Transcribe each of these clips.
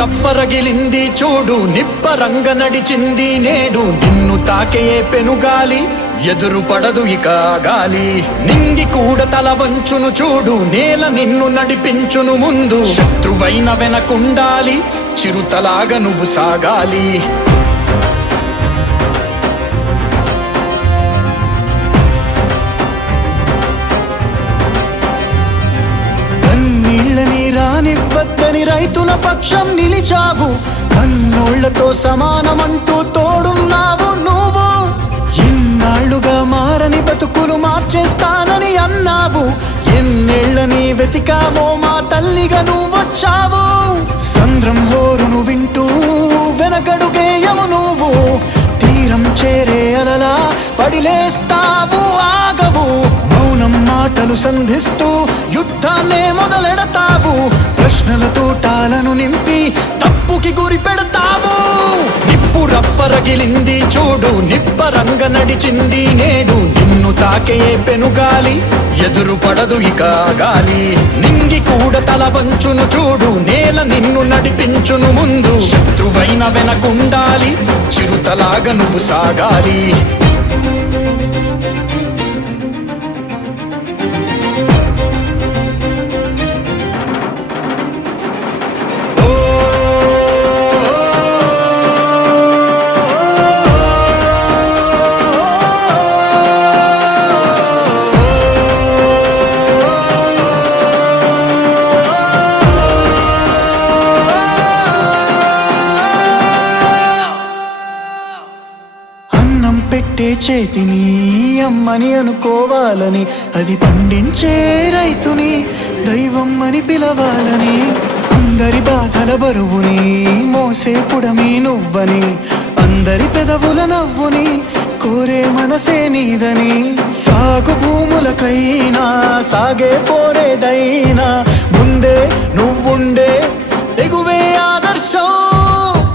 రవ్వరగిలింది చూడు, నిప్పరంగ నడిచింది నేడు. నిన్ను తాకే పెనుగాలి ఎదురు పడదు ఇక గాలి. నింగి కూడా తల వంచును చూడు, నేల నిన్ను నడిపించును ముందు. శత్రువైన వెనకుండాలి, చిరుతలాగా నువ్వు సాగాలి. కన్నీళ్ళని రానివ్వద్దని రైతుల పక్షం నిలిచావు. కన్నోళ్లతో సమానమంటూ తోడున్నావు నువ్వు. ఇన్నాళ్లుగా మారని బతుకులు మార్చేస్తానని అన్నావు. ఎన్నేళ్లని వెతికావో మా తల్లిగా నువ్వొచ్చావు. సంద్రం హోరును వింటూ వెనకడుగేయము నువ్వు. తీరం చేరే అలలా పడిలేస్తావు, ఆగవు. మౌనం మాటలు సంధిస్తూ యుద్ధాన్నే మొదలెడతావు. ప్రశ్నల తోటాలను నింపి తప్పుకి గురి పెడతావు. నిప్పు రవ్వరగిలింది చూడు, నిప్పరంగ నడిచింది నేడు. నిన్ను తాకే పెనుగాలి ఎదురు పడదు ఇక గాలి. నింగి కూడా తల వంచును చూడు, నేల నిన్ను నడిపించును ముందు. శత్రువైన వెనకుండాలి, చిరుతలాగా నువ్వు సాగాలి. పెట్టే చేతిని అమ్మని అనుకోవాలని, అది పండించే రైతుని దైవం అని పిలవాలని. అందరి బాధల బరువుని మోసే పుడమి నువ్వని, అందరి పెదవుల నవ్వుని కోరే మనసే నీదని. సాగు భూములకైనా సాగే పోరేదైనా ముందే నువ్వుండే ఎగువే ఆదర్శం.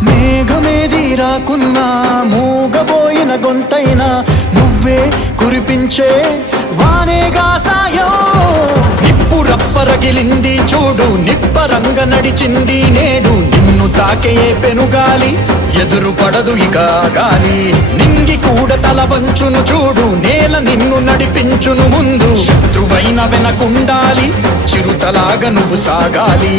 మేఘమేది రాకున్నా మూగబోయిన గొంతైనా నువ్వే కురిపించే వానేగా సాయం. నిప్పు రవ్వరగిలింది చూడు, నిప్పరంగ నడిచింది నేడు. నిన్ను తాకే పెనుగాలి ఎదురు పడదు ఇక గాలి. నింగి కూడా తల వంచును చూడు, నేల నిన్ను నడిపించును ముందు. శత్రువైన వెనకుండాలి, చిరుతలాగా నువ్వు సాగాలి.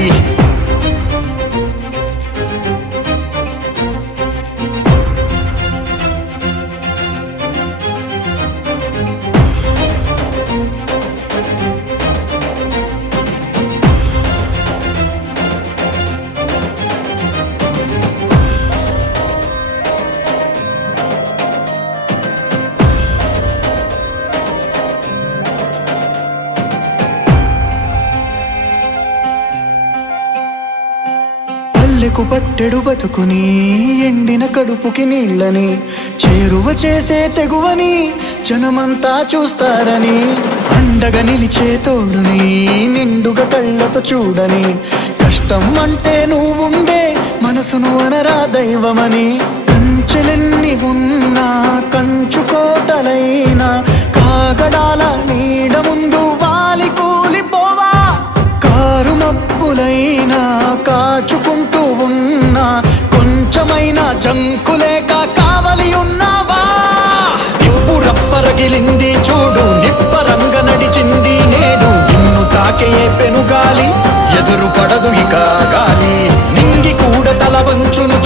పల్లెకు పట్టెడు బతుకుని ఎండిన కడుపుకి నీళ్ళని చేరువ చేసే తెగువని జనమంతా చూస్తారని. అండగా నిలిచే తోడుని నిండుగా కళ్ళతో చూడని. కష్టం అంటే నువ్వుండే మనసును అనరా దైవమని. కంచెలెన్ని ఉన్నా కంచుకోటలైనా కాగడాల నీడ ముందు వాలి కూలిపోవా. కారు మబ్బులైనా కాచుకుంటూ ఉన్నా కొంచెమైనా జంకులేక కావలి ఉన్నావా. నిప్పు రవ్వరగిలింది చూడు, నిప్పరంగ నడిచింది నేడు. నిన్ను తాకే పెనుగాలి ఎదురు పడదు ఇక గాలి. నింగి కూడా తల వంచును